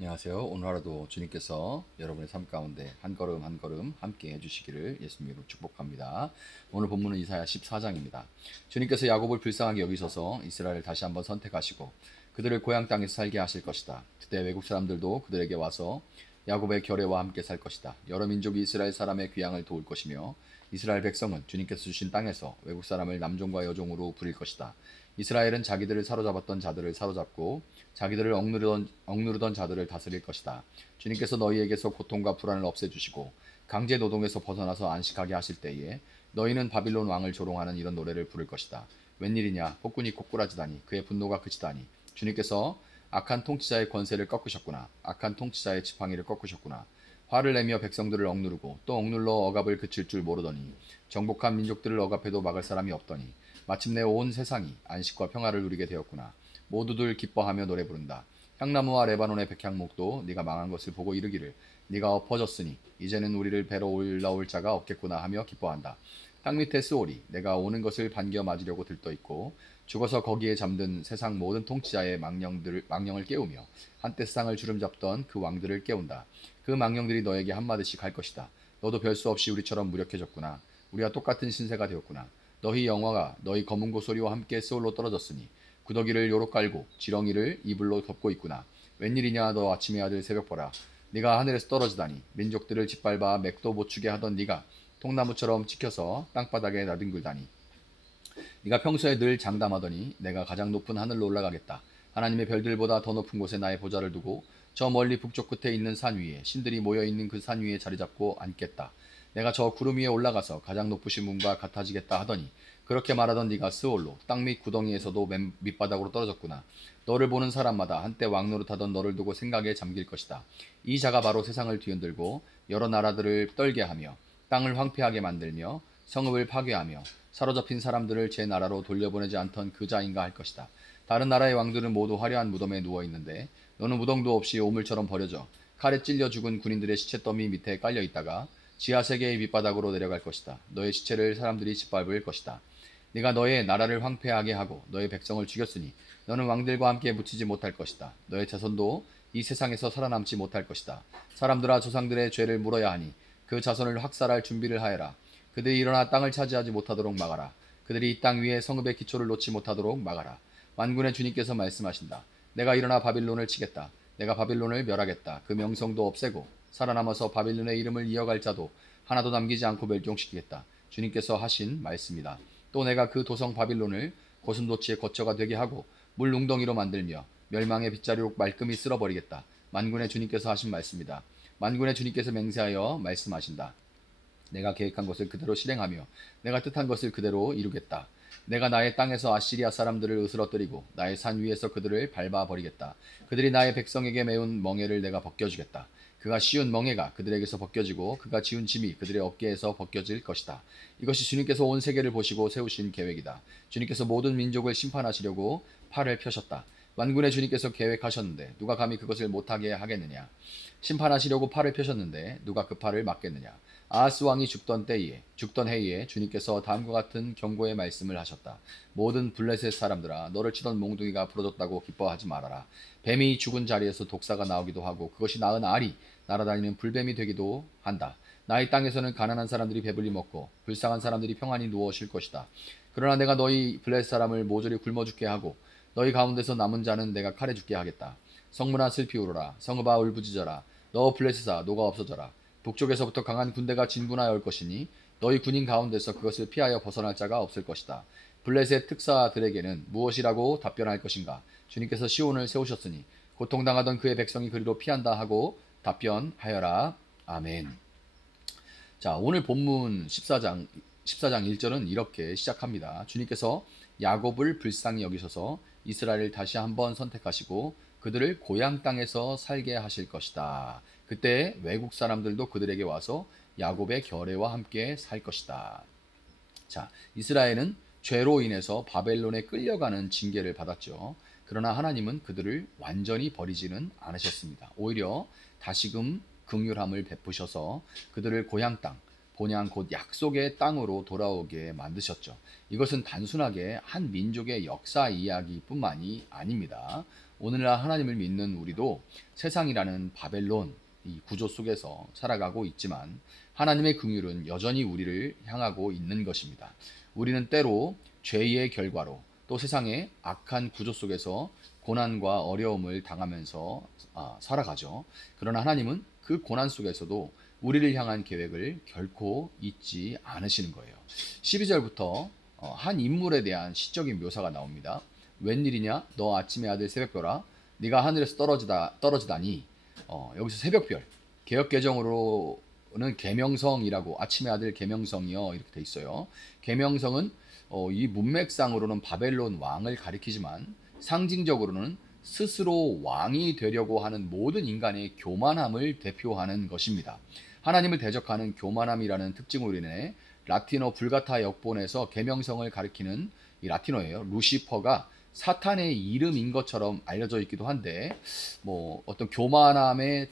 안녕하세요. 오늘 하루도 주님께서 여러분의 삶 가운데 한 걸음 한 걸음 함께 해주시기를 예수님으로 축복합니다. 오늘 본문은 이사야 14장입니다. 주님께서 야곱을 불쌍하게 여기셔서 이스라엘을 다시 한번 선택하시고 그들을 고향 땅에서 살게 하실 것이다. 그때 외국 사람들도 그들에게 와서 야곱의 결례와 함께 살 것이다. 여러 민족이 이스라엘 사람의 귀향을 도울 것이며 이스라엘 백성은 주님께서 주신 땅에서 외국 사람을 남종과 여종으로 부릴 것이다. 이스라엘은 자기들을 사로잡았던 자들을 사로잡고 자기들을 억누르던 자들을 다스릴 것이다. 주님께서 너희에게서 고통과 불안을 없애주시고 강제 노동에서 벗어나서 안식하게 하실 때에 너희는 바빌론 왕을 조롱하는 이런 노래를 부를 것이다. 웬일이냐 폭군이 꼬꾸라지다니 그의 분노가 그치다니 주님께서 악한 통치자의 권세를 꺾으셨구나. 악한 통치자의 지팡이를 꺾으셨구나. 화를 내며 백성들을 억누르고 또 억눌러 억압을 그칠 줄 모르더니 정복한 민족들을 억압해도 막을 사람이 없더니 마침내 온 세상이 안식과 평화를 누리게 되었구나. 모두들 기뻐하며 노래 부른다. 향나무와 레바논의 백향목도 네가 망한 것을 보고 이르기를 네가 엎어졌으니 이제는 우리를 뵈러 올라올 자가 없겠구나 하며 기뻐한다. 땅 밑에 스올이 내가 오는 것을 반겨 맞으려고 들떠 있고 죽어서 거기에 잠든 세상 모든 통치자의 망령을 깨우며 한때 세상을 주름잡던 그 왕들을 깨운다. 그 망령들이 너에게 한마디씩 할 것이다. 너도 별 수 없이 우리처럼 무력해졌구나. 우리와 똑같은 신세가 되었구나. 너희 영화가 너희 검은 고소리와 함께 스올로 떨어졌으니 구더기를 요로 깔고 지렁이를 이불로 덮고 있구나. 웬일이냐 너 아침의 아들 새벽보라. 네가 하늘에서 떨어지다니 민족들을 짓밟아 맥도 못 추게 하던 네가 통나무처럼 찍혀서 땅바닥에 나뒹굴다니 네가 평소에 늘 장담하더니 내가 가장 높은 하늘로 올라가겠다. 하나님의 별들보다 더 높은 곳에 나의 보좌를 두고 저 멀리 북쪽 끝에 있는 산 위에 신들이 모여있는 그 산 위에 자리 잡고 앉겠다. 내가 저 구름 위에 올라가서 가장 높으신 분과 같아지겠다 하더니 그렇게 말하던 네가 스올로 땅 밑 구덩이에서도 맨 밑바닥으로 떨어졌구나. 너를 보는 사람마다 한때 왕노릇하던 너를 두고 생각에 잠길 것이다. 이 자가 바로 세상을 뒤흔들고 여러 나라들을 떨게 하며 땅을 황폐하게 만들며 성읍을 파괴하며 사로잡힌 사람들을 제 나라로 돌려보내지 않던 그 자인가 할 것이다. 다른 나라의 왕들은 모두 화려한 무덤에 누워 있는데 너는 무덤도 없이 오물처럼 버려져 칼에 찔려 죽은 군인들의 시체 더미 밑에 깔려 있다가 지하 세계의 밑바닥으로 내려갈 것이다. 너의 시체를 사람들이 짓밟을 것이다. 네가 너의 나라를 황폐하게 하고 너의 백성을 죽였으니 너는 왕들과 함께 묻히지 못할 것이다. 너의 자손도 이 세상에서 살아남지 못할 것이다. 사람들아 조상들의 죄를 물어야 하니 그 자손을 학살할 준비를 하여라. 그들이 일어나 땅을 차지하지 못하도록 막아라. 그들이 이 땅 위에 성읍의 기초를 놓지 못하도록 막아라. 만군의 주님께서 말씀하신다. 내가 일어나 바빌론을 치겠다. 내가 바빌론을 멸하겠다. 그 명성도 없애고 살아남아서 바빌론의 이름을 이어갈 자도 하나도 남기지 않고 멸종시키겠다. 주님께서 하신 말씀이다. 또 내가 그 도성 바빌론을 고슴도치의 거처가 되게 하고 물 웅덩이로 만들며 멸망의 빗자루로 말끔히 쓸어버리겠다. 만군의 주님께서 하신 말씀이다. 만군의 주님께서 맹세하여 말씀하신다. 내가 계획한 것을 그대로 실행하며 내가 뜻한 것을 그대로 이루겠다. 내가 나의 땅에서 아시리아 사람들을 으스러뜨리고 나의 산 위에서 그들을 밟아버리겠다. 그들이 나의 백성에게 메운 멍에를 내가 벗겨주겠다. 그가 씌운 멍에가 그들에게서 벗겨지고 그가 지운 짐이 그들의 어깨에서 벗겨질 것이다. 이것이 주님께서 온 세계를 보시고 세우신 계획이다. 주님께서 모든 민족을 심판하시려고 팔을 펴셨다. 만군의 주님께서 계획하셨는데 누가 감히 그것을 못하게 하겠느냐. 심판하시려고 팔을 펴셨는데 누가 그 팔을 막겠느냐. 아하스 왕이 죽던 해에 주님께서 다음과 같은 경고의 말씀을 하셨다. 모든 블레셋 사람들아 너를 치던 몽둥이가 부러졌다고 기뻐하지 말아라. 뱀이 죽은 자리에서 독사가 나오기도 하고 그것이 낳은 알이 날아다니는 불뱀이 되기도 한다. 나의 땅에서는 가난한 사람들이 배불리 먹고 불쌍한 사람들이 평안히 누워 쉴 것이다. 그러나 내가 너희 블레셋 사람을 모조리 굶어 죽게 하고 너희 가운데서 남은 자는 내가 칼에 죽게 하겠다. 성문아 슬피 울어라. 성읍아 울부짖어라. 너 블레셋아 노가 없어져라. 북쪽에서부터 강한 군대가 진군하여 올 것이니 너희 군인 가운데서 그것을 피하여 벗어날 자가 없을 것이다. 블레셋 특사들에게는 무엇이라고 답변할 것인가? 주님께서 시온을 세우셨으니 고통당하던 그의 백성이 그리로 피한다 하고 답변하여라. 아멘. 자, 오늘 본문 14장 1절은 이렇게 시작합니다. 주님께서 야곱을 불쌍히 여기셔서 이스라엘을 다시 한번 선택하시고 그들을 고향 땅에서 살게 하실 것이다. 그때 외국 사람들도 그들에게 와서 야곱의 결례와 함께 살 것이다. 자, 이스라엘은 죄로 인해서 바벨론에 끌려가는 징계를 받았죠. 그러나 하나님은 그들을 완전히 버리지는 않으셨습니다. 오히려 다시금 긍휼함을 베푸셔서 그들을 고향 땅, 본향 곧 약속의 땅으로 돌아오게 만드셨죠. 이것은 단순하게 한 민족의 역사 이야기뿐만이 아닙니다. 오늘날 하나님을 믿는 우리도 세상이라는 바벨론 이 구조 속에서 살아가고 있지만 하나님의 긍휼은 여전히 우리를 향하고 있는 것입니다. 우리는 때로 죄의 결과로 또 세상의 악한 구조 속에서 고난과 어려움을 당하면서 살아가죠. 그러나 하나님은 그 고난 속에서도 우리를 향한 계획을 결코 잊지 않으시는 거예요. 12절부터 한 인물에 대한 시적인 묘사가 나옵니다. 웬일이냐? 너 아침의 아들 새벽별아, 네가 하늘에서 떨어지다니. 여기서 새벽별, 개역개정으로는 계명성이라고, 아침의 아들 계명성이요 이렇게 돼 있어요. 계명성은 이 문맥상으로는 바벨론 왕을 가리키지만 상징적으로는 스스로 왕이 되려고 하는 모든 인간의 교만함을 대표하는 것입니다. 하나님을 대적하는 교만함이라는 특징으로 인해 라틴어 불가타 역본에서 계명성을 가리키는 이 라틴어예요. 루시퍼가 사탄의 이름인 것처럼 알려져 있기도 한데 뭐 어떤 교만함의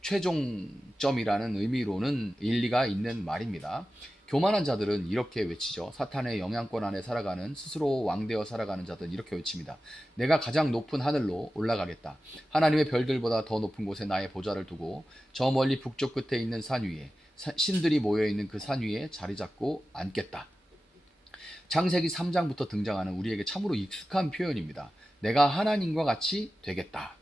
최종점이라는 의미로는 일리가 있는 말입니다. 교만한 자들은 이렇게 외치죠. 사탄의 영향권 안에 살아가는, 스스로 왕되어 살아가는 자들은 이렇게 외칩니다. 내가 가장 높은 하늘로 올라가겠다. 하나님의 별들보다 더 높은 곳에 나의 보좌를 두고 저 멀리 북쪽 끝에 있는 산 위에, 신들이 모여있는 그 산 위에 자리 잡고 앉겠다. 창세기 3장부터 등장하는 우리에게 참으로 익숙한 표현입니다. 내가 하나님과 같이 되겠다.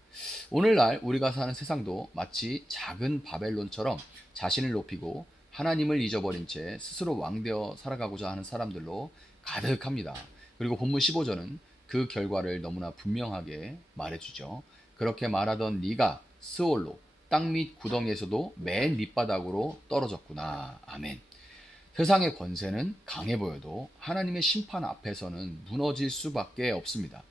오늘날 우리가 사는 세상도 마치 작은 바벨론처럼 자신을 높이고 하나님을 잊어버린 채 스스로 왕되어 살아가고자 하는 사람들로 가득합니다. 그리고 본문 15절은 그 결과를 너무나 분명하게 말해주죠. 그렇게 말하던 네가 스올로, 땅 밑 구덩이에서도 맨 밑바닥으로 떨어졌구나. 아멘. 세상의 권세는 강해 보여도 하나님의 심판 앞에서는 무너질 수밖에 없습니다.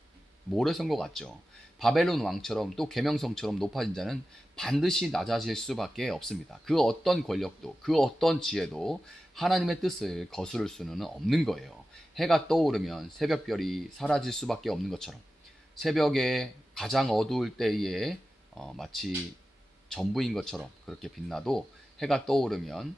모래성과 같죠. 바벨론 왕처럼 또 계명성처럼 높아진 자는 반드시 낮아질 수밖에 없습니다. 그 어떤 권력도 그 어떤 지혜도 하나님의 뜻을 거스를 수는 없는 거예요. 해가 떠오르면 새벽별이 사라질 수밖에 없는 것처럼 새벽에 가장 어두울 때에 마치 전부인 것처럼 그렇게 빛나도 해가 떠오르면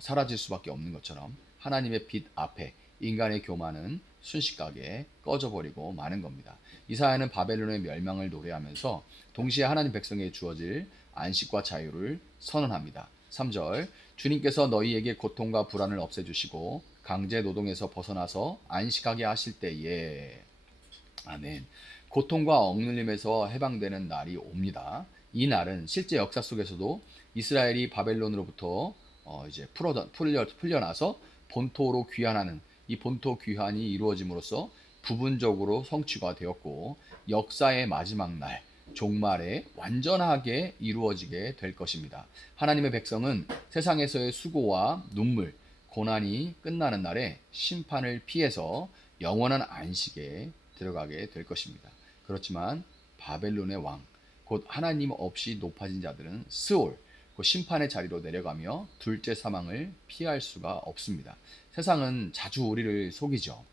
사라질 수밖에 없는 것처럼 하나님의 빛 앞에 인간의 교만은 순식간에 꺼져버리고 마는 겁니다. 이사야는 바벨론의 멸망을 노래하면서 동시에 하나님 백성에게 주어질 안식과 자유를 선언합니다. 3절, 주님께서 너희에게 고통과 불안을 없애주시고 강제 노동에서 벗어나서 안식하게 하실 때에. 아멘. 고통과 억눌림에서 해방되는 날이 옵니다. 이 날은 실제 역사 속에서도 이스라엘이 바벨론으로부터 이제 풀려나서 본토로 귀환하는 이 본토 귀환이 이루어짐으로써 부분적으로 성취가 되었고 역사의 마지막 날 종말에 완전하게 이루어지게 될 것입니다. 하나님의 백성은 세상에서의 수고와 눈물, 고난이 끝나는 날에 심판을 피해서 영원한 안식에 들어가게 될 것입니다. 그렇지만 바벨론의 왕, 곧 하나님 없이 높아진 자들은 스올, 그 심판의 자리로 내려가며 둘째 사망을 피할 수가 없습니다. 세상은 자주 우리를 속이죠.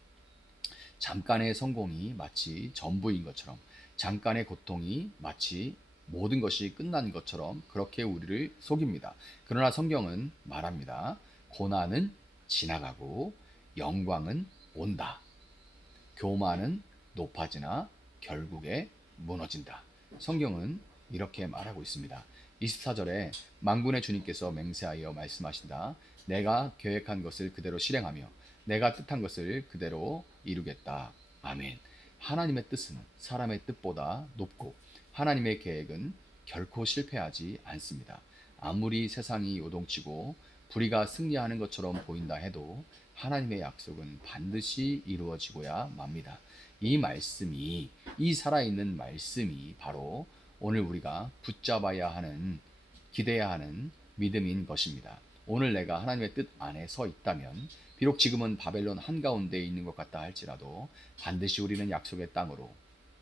잠깐의 성공이 마치 전부인 것처럼, 잠깐의 고통이 마치 모든 것이 끝난 것처럼 그렇게 우리를 속입니다. 그러나 성경은 말합니다. 고난은 지나가고 영광은 온다. 교만은 높아지나 결국에 무너진다. 성경은 이렇게 말하고 있습니다. 24절에 만군의 주님께서 맹세하여 말씀하신다. 내가 계획한 것을 그대로 실행하며 내가 뜻한 것을 그대로 이루겠다. 아멘. 하나님의 뜻은 사람의 뜻보다 높고 하나님의 계획은 결코 실패하지 않습니다. 아무리 세상이 요동치고 불의가 승리하는 것처럼 보인다 해도 하나님의 약속은 반드시 이루어지고야 맙니다. 이 말씀이, 이 살아있는 말씀이 바로 오늘 우리가 붙잡아야 하는, 기대해야 하는 믿음인 것입니다. 오늘 내가 하나님의 뜻 안에 서 있다면 비록 지금은 바벨론 한가운데에 있는 것 같다 할지라도 반드시 우리는 약속의 땅으로,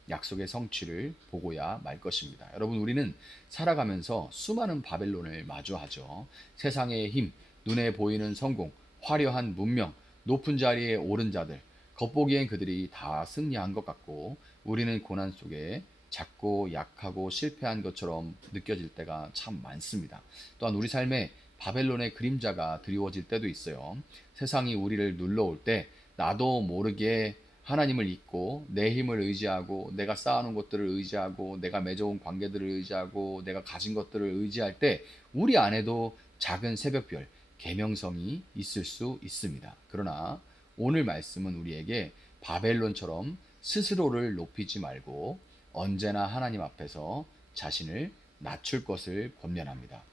약속의 성취를 보고야 말 것입니다. 여러분, 우리는 살아가면서 수많은 바벨론을 마주하죠. 세상의 힘, 눈에 보이는 성공, 화려한 문명, 높은 자리에 오른 자들, 겉보기엔 그들이 다 승리한 것 같고 우리는 고난 속에 작고 약하고 실패한 것처럼 느껴질 때가 참 많습니다. 또한 우리 삶에 바벨론의 그림자가 드리워질 때도 있어요. 세상이 우리를 눌러올 때 나도 모르게 하나님을 잊고 내 힘을 의지하고 내가 쌓아놓은 것들을 의지하고 내가 맺어온 관계들을 의지하고 내가 가진 것들을 의지할 때 우리 안에도 작은 새벽별 계명성이 있을 수 있습니다. 그러나 오늘 말씀은 우리에게 바벨론처럼 스스로를 높이지 말고 언제나 하나님 앞에서 자신을 낮출 것을 권면합니다.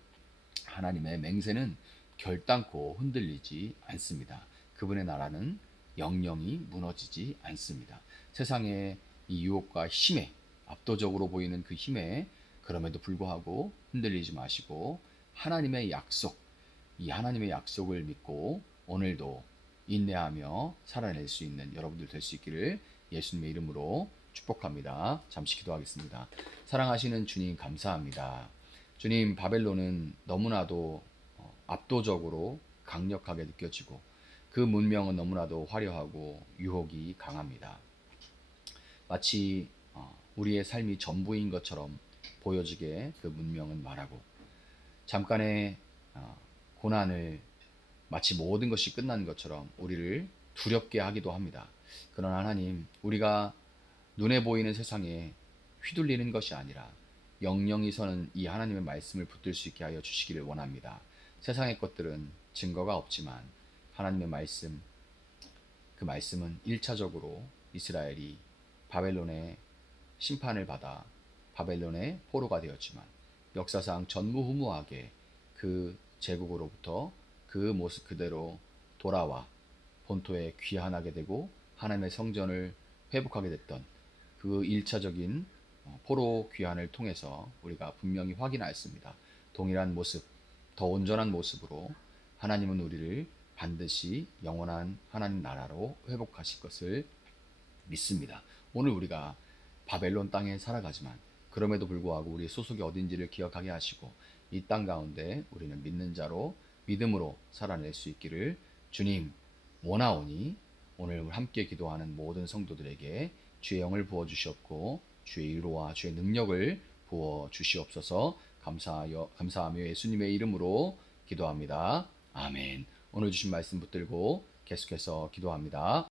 하나님의 맹세는 결단코 흔들리지 않습니다. 그분의 나라는 영영이 무너지지 않습니다. 세상의 이 유혹과 힘에 압도적으로 보이는 그 힘에 그럼에도 불구하고 흔들리지 마시고 하나님의 약속, 이 하나님의 약속을 믿고 오늘도 인내하며 살아낼 수 있는 여러분들 될 수 있기를 예수님의 이름으로 축복합니다. 잠시 기도하겠습니다. 사랑하시는 주님 감사합니다. 주님, 바벨론은 너무나도 압도적으로 강력하게 느껴지고 그 문명은 너무나도 화려하고 유혹이 강합니다. 마치 우리의 삶이 전부인 것처럼 보여지게 그 문명은 말하고 잠깐의 고난을 마치 모든 것이 끝난 것처럼 우리를 두렵게 하기도 합니다. 그러나 하나님, 우리가 눈에 보이는 세상에 휘둘리는 것이 아니라 영영이 서는 이 하나님의 말씀을 붙들 수 있게 하여 주시기를 원합니다. 세상의 것들은 증거가 없지만 하나님의 말씀, 그 말씀은 1차적으로 이스라엘이 바벨론의 심판을 받아 바벨론의 포로가 되었지만 역사상 전무후무하게 그 제국으로부터 그 모습 그대로 돌아와 본토에 귀환하게 되고 하나님의 성전을 회복하게 됐던 그 1차적인 포로 귀환을 통해서 우리가 분명히 확인하였습니다. 동일한 모습, 더 온전한 모습으로 하나님은 우리를 반드시 영원한 하나님 나라로 회복하실 것을 믿습니다. 오늘 우리가 바벨론 땅에 살아가지만 그럼에도 불구하고 우리의 소속이 어딘지를 기억하게 하시고 이 땅 가운데 우리는 믿는 자로 믿음으로 살아낼 수 있기를 주님 원하오니 오늘 함께 기도하는 모든 성도들에게 주의 영을 부어 주시옵고 주의 위로와 주의 능력을 부어 주시옵소서. 감사하며 예수님의 이름으로 기도합니다. 아멘. 오늘 주신 말씀 붙들고 계속해서 기도합니다.